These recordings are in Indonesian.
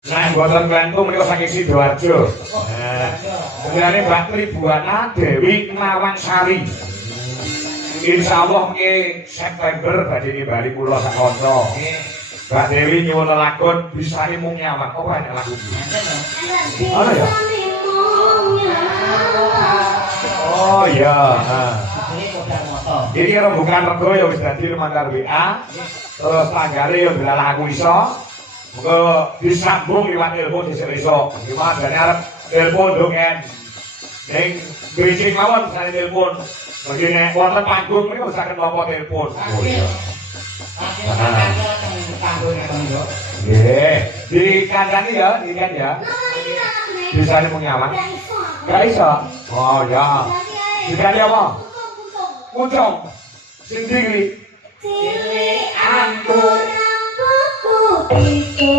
Nah, boten klentu menika saking Sidoarjo. Nah, jenenge Mbak Tribuana Dewi Nawangsari. Insyaallah nggih September badhe nimbali kula sak kanca. Mbak Dewi nyuwun lelagon bisa mung nyawang apa enak lagu iki. Ana ya? Oh iya. Ini rembukan rego ya wis dadi lumantar WA. Terus tanggale ya delala aku iso. Muga disambung liwat ilmu dhisik iso. Gimana jane arep ilmu dongen. Ning biji mawon sane telepon. Mesti nek wonten panggung niku saged nampa telepon. Oh iya. Nggih, dikandani ya, dikan ya. Bisa mung nyawang. Gak iso. Oh ya. Dikani apa? Pucung. Sing diri. Cilik aku itu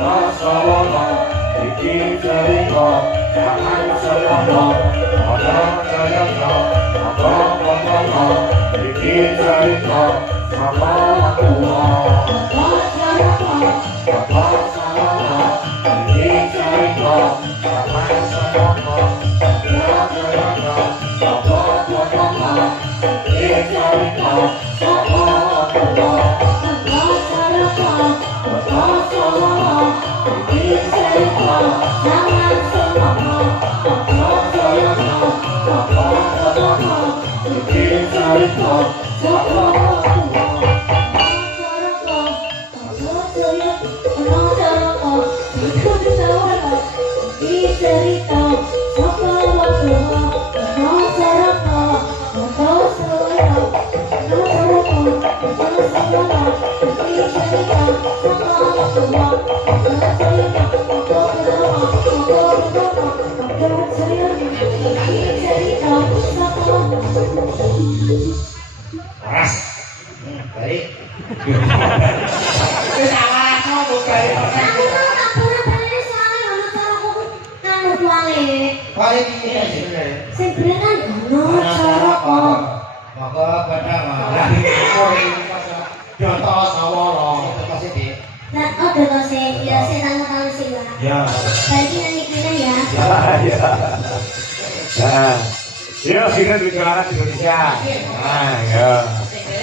Prasawana iki cerita jangan semono ana jayana apa apa iki cerita sama tua apa salah iki cerita jangan semono ana jayana apa apa iki cerita sama tua Paras. Baik. Wis salah kok baik. Balik iki sebenarnya. Sing bener kan ono cara kok. Maka badang lah iki pas Dota Sawara pas iki. Nah, oh Dota sing ya sing tanggal sing lah. Ya. Bagi nanti kene ya. Ya. Nah. Ya, sini di celana Indonesia. Nah, ya.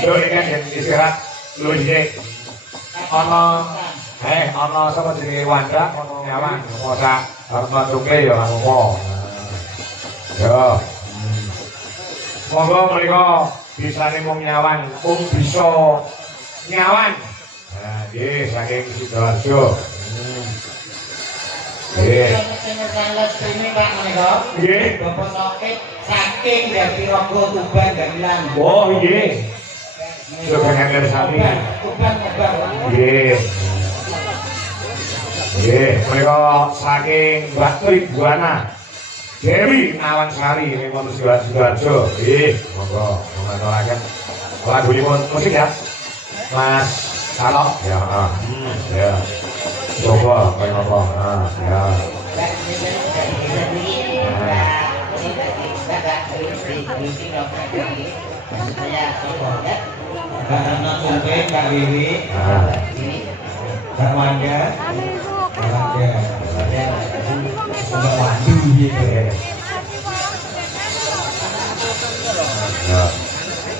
Yo ini kan istirahat lu iki. Ono sapa jenenge Wanda, ono Nyawang, masa arep mantuke ya apa. Ya. Monggo mriko bisane mung Nyawang, bisa Nyawang. Nah, nggih saking Sidoarjo. Nggih. Nggih. Bapak sakit saking dari Rogo Tuban Gamelan. Oh nggih. Sebenarnya dari sami. Tuban. Nggih. Nggih, mereka saking Mbak Tribuana. Dewi Nawangsari ini mau Sidoarjo. Nggih, monggo ngaturaken lagunipun musik ya. Mas Salok ya. Ya. Coba kaya apa? Ya. Karena tumpe Kak Wiwi, Kak Wanda, Kak Wandi gitu.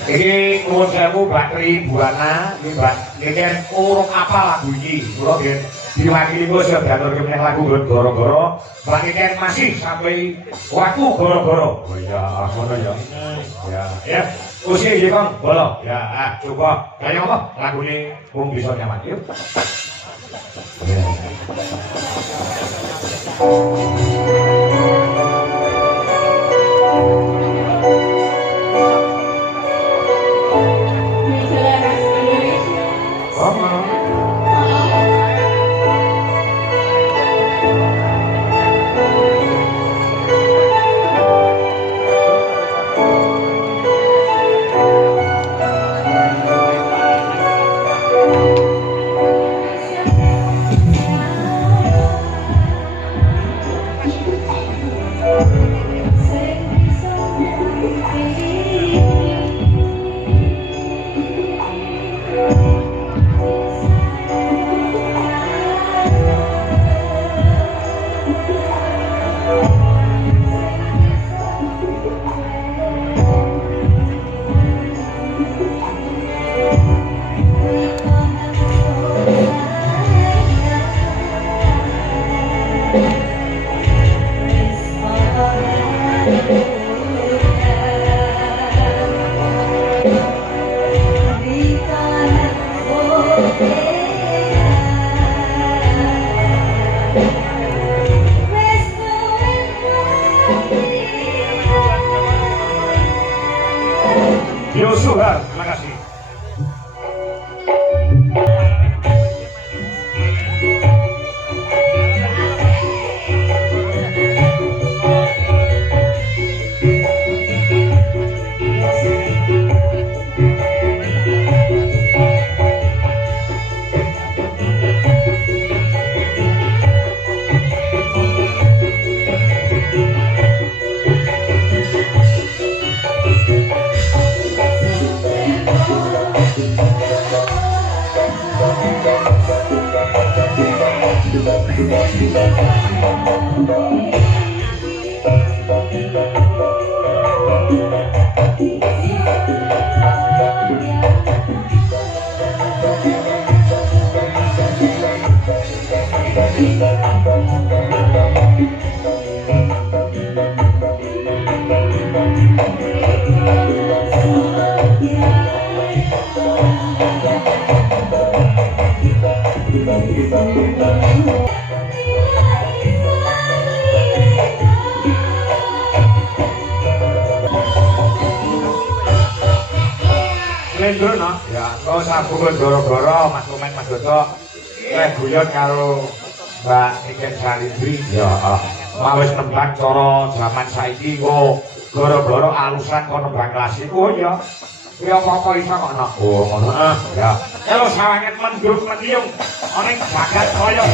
Iki nuwun sewu Mbak Tribuana, iki kan urung apa lagu iki. Kula nggih diwakili kula siap diaturke meneh lagu goro-goro. Mbak Iken masih sampai waktu goro-goro. Oh iya, ngono ya. Ya, ya. Usia iki Kang, bolo. Ya, coba kaya apa lagune wong bisa nyaman yuk. Ya. Lendrono ya kok sabung goro-goro Mas Komen Mas Dodo leh guyon karo Mbak Niken Salindri ya mawis nembang cara jaman saiki kok goro-goro alusan kok nembang klasik oh ya ya apa iso kok ono oh ngono ya kalau sawanget mendung mendiung ana ing jagat kaya